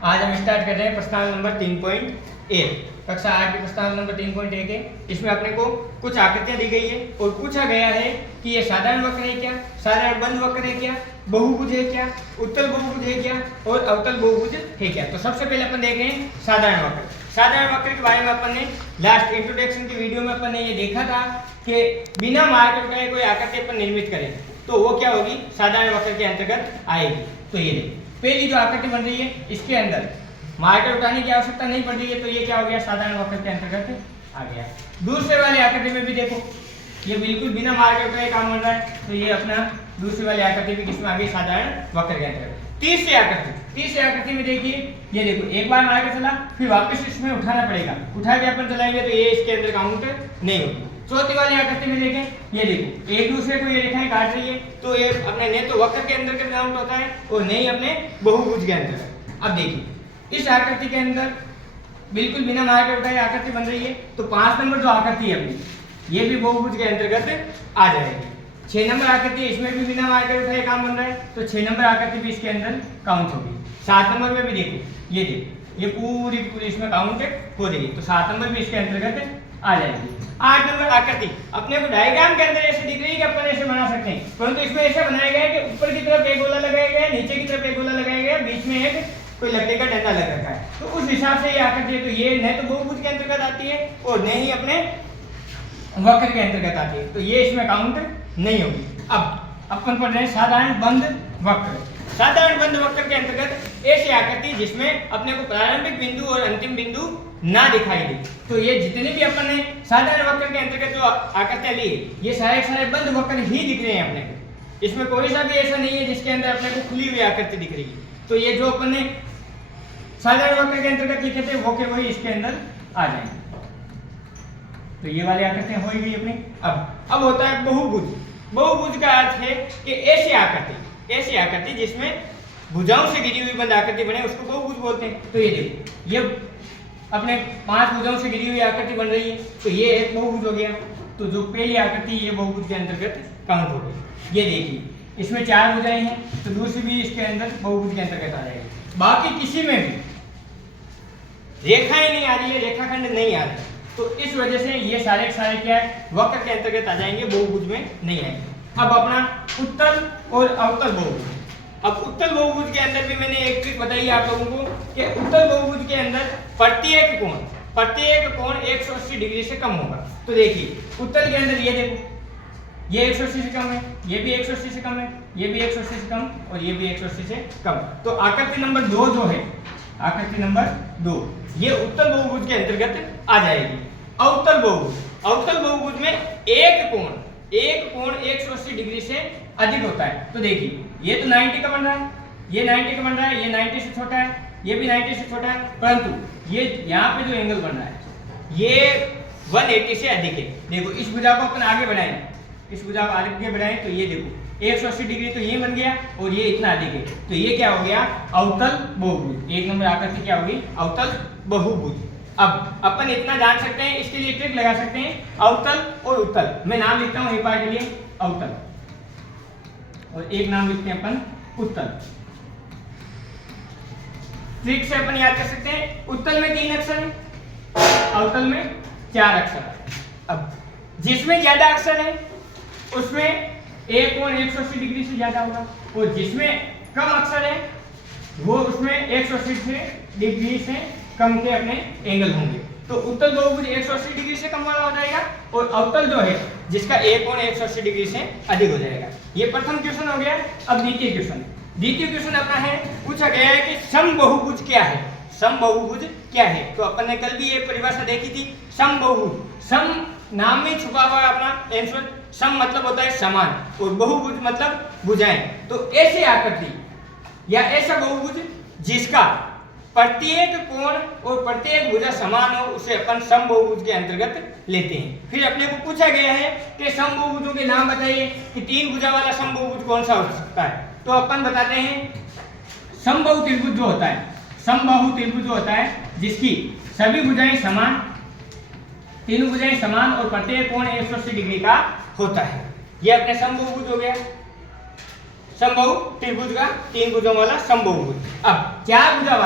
आज हम स्टार्ट कर रहे हैं प्रश्नावली नंबर 3.1। कक्षा 8 की प्रश्नावली नंबर 3.1 है। इसमें अपने को कुछ आकृतियां दी गई है और पूछा गया है कि ये साधारण वक्र है क्या, साधारण बंद वक्र है क्या, बहुभुज है क्या, उत्तल बहुभुज है क्या और अवतल बहुभुज है क्या। तो सबसे पहले अपन देख रहे हैं साधारण वक्र। साधारण वक्र के बारे में अपन ने लास्ट इंट्रोडक्शन की वीडियो में अपन ने ये देखा था कि बिना मार्कर उठाए कोई आकृति अपन निर्मित करें तो वो क्या होगी, साधारण वक्र के अंतर्गत आएगी। तो ये देखो पहली जो आकृति बन रही है इसके अंदर मार्कर उठाने की आवश्यकता नहीं पड़ रही है, तो ये क्या हो गया, साधारण वक्र के अंतर्गत आ गया। दूसरे वाले आकृति में भी देखो ये बिल्कुल बिना मार्कर उठाए काम बन रहा है, तो ये अपना दूसरी वाली आकृति भी किसमें आ गई, साधारण वक्र के अंतर्गत। तीसरी आकृति में देखिए, ये देखो एक बार मार्कर चला फिर वापस इसमें उठाना पड़ेगा, उठा के अपन चलाएंगे तो ये इसके अंदर काउंट नहीं होगी। चौथी वाली आकृति में देखें, ये देखो एक दूसरे को ये रेखाएं काट रही है, तो ये अपने ने तो वक्र के अंदर के काउंट होता है और नहीं अपने बहुभुज के अंदर। अब देखिए इस आकृति के अंदर बिल्कुल बिना मार्कर उठाए आकृति बन रही है, तो 5 नंबर जो आकृति है अपनी ये भी बहुभुज के अंतर्गत आ जाएगी। 6 नंबर आकृति इसमें भी बिना मार्कर उठाए काम बन रहा है, तो 6 नंबर आकृति भी इसके अंदर काउंट होगी। 7 नंबर में भी देखो ये पूरी इसमें काउंट हो रही है, तो 7 नंबर भी इसके अंतर्गत आ जाएगी। 8 नंबर आकृति अपने को डायग्राम के अंदर ऐसे दिख रही है कि अपन ऐसे बना सकते हैं, परंतु इसमें ऐसा बनाया गया है कि ऊपर की तरफ एक गोला लगाया गया है, नीचे की तरफ एक गोला लगाया गया है, बीच में एक कोई लकड़ी का डंडा लग रखा है। तो उस हिसाब से ये आकृति है, तो ये न तो बहुभुज के अंतर्गत आती है और न ही अपने वक्र के अंतर्गत आती है, तो ये इसमें काउंट नहीं होगी। अब अपन पढ़ रहे हैं साधारण बंद वक्र। साधारण बंद वक्र के अंतर्गत ऐसी आकृति जिसमें अपने को प्रारंभिक बिंदु और अंतिम बिंदु ना दिखाई दे, तो ये जितने भी अपन ने साधारण वक्र के अंतर्गत जो आकृतियां ली ये सारे बंद वक्र ही दिख रहे हैं अपने को। इसमें कोई सा भी ऐसा नहीं है जिसके अंदर अपने को खुली हुई आकृति दिख रही है। तो ये जो अपन ने साधारण वक्र के अंतर्गत लिखे थे वो के वही इसके अंदर आ जाएंगे। तो ये वाली आकृतियां हो गई अपनी। अब होता है बहुभुज। बहुभुज का अर्थ है कि ऐसी आकृति जिसमें भुजाओं से घिरी हुई बंद आकृति बने उसको बहुभुज बोलते हैं। तो ये देखो ये अपने 5 भुजाओं से घिरी हुई आकृति बन रही है, तो ये एक बहुभुज हो गया। तो जो पहली आकृति ये बहुभुज के अंतर्गत काउंट हो गई। ये देखिए इसमें 4 भुजाएं हैं, तो दूसरी भी इसके अंदर बहुभुज के अंतर्गत आ जाएगी। बाकी किसी में भी रेखाएं नहीं आ रही है, रेखाखंड नहीं आ रहे, तो इस वजह से ये सारे क्या है, वक्र के अंतर्गत आ जाएंगे, बहुभुज में नहीं आएंगे। अब अपना उत्तल और अवतल बहुभुज। अब उत्तल बहुभुज के अंदर भी मैंने एक ट्रिक बताई आप लोगों को कि उत्तल बहुभुज के अंदर प्रत्येक कोण 180 डिग्री से कम होगा। तो देखिए उत्तल के अंदर ये देखो ये 180 से कम है, ये भी 180 से कम है, ये भी 180 से कम और ये भी 180 से कम। तो आकृति नंबर 2 जो है, आकृति नंबर 2 ये उत्तल बहुभुज के अंतर्गत आ जाएगी। अवतल बहुभुज में एक कोण 180 डिग्री से अधिक होता है। तो देखिए ये तो 90 का बन रहा है, ये 90 का बन रहा है, ये 90 से छोटा है, ये भी 90 से छोटा है, परंतु ये यहाँ पे जो एंगल बन रहा है ये 180 से अधिक है। देखो इस भुजा को अपन आगे बढ़ाएं, इस भुजा को आगे बढ़ाएं तो ये देखो 180 डिग्री तो ये बन गया और ये इतना अधिक है, तो ये क्या हो गया, अवतल बहुभुज। 1 नंबर आकृति क्या होगी, अवतल बहुभुज। अब अपन इतना जान सकते हैं, इसके लिए ट्रिक लगा सकते हैं, अवतल और उत्तल। मैं नाम लिखता हूँ एक बार के लिए अवतल और एक नाम लिखते हैं अपन उत्तल। ट्रिक से अपन याद कर सकते हैं, उत्तल में 3 अक्षर है, अवतल में 4 अक्षर है। अब जिसमें ज्यादा अक्षर है उसमें एक कोण 180 डिग्री से ज्यादा होगा और जिसमें कम अक्षर है वो उसमें 180 डिग्री से कम के अपने एंगल होंगे। तो उत्तल बहुभुज 180 डिग्री से कम वाला हो जाएगा और अवतल जो है जिसका एक कोण 180 डिग्री से अधिक हो जाएगा। ये प्रथम क्वेश्चन हो गया। अब द्वितीय क्वेश्चन अपना है, पूछा गया है कि समबाहुभुज क्या है। समबाहुभुज क्या है, तो अपन ने कल भी ये परिभाषा देखी थी। समबाहुभुज, सम नाम में छुपा हुआ है अपना आंसर। सम मतलब होता है समान और बहुभुज मतलब भुजाएं। तो ऐसी आकृति या ऐसा बहुभुज जिसका प्रत्येक कोण और प्रत्येक भुजा समान हो उसे अपन समबाहुभुज के अंतर्गत लेते हैं। फिर अपने को पूछा गया है कि समबाहुभुजों के नाम बताइए कि 3 भुजा वाला समबाहुभुज कौन सा हो सकता है। तो अपन बताते हैं समबाहु त्रिभुज जो होता है, समबाहु त्रिभुज जो होता है जिसकी सभी भुजाएं समान, तीनों भुजाएं समान और प्रत्येक कोण 180 डिग्री का होता है, ये अपने समबाहुभुज हो गया। समबाहु त्रिभुज का 3 भुजों वाला समबाहुभुज। अब 4 भुजा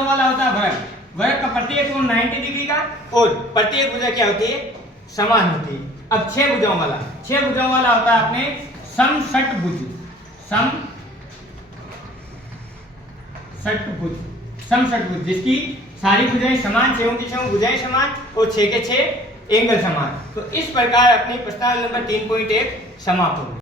वाला होता है वर्ग। वर्ग का प्रत्येक कोण 90 डिग्री का और प्रत्येक भुजा क्या होती है, समान होती है। अब 6 भुजाओं वाला होता है अपने समषटभुज। समषटभुज जिसकी सारी भुजाएं समान, 6 की 6 भुजाएं समान और 6 के 6 एंगल समान। तो इस प्रकार अपनी प्रश्नावली नंबर 3.1 समाप्त हो गई।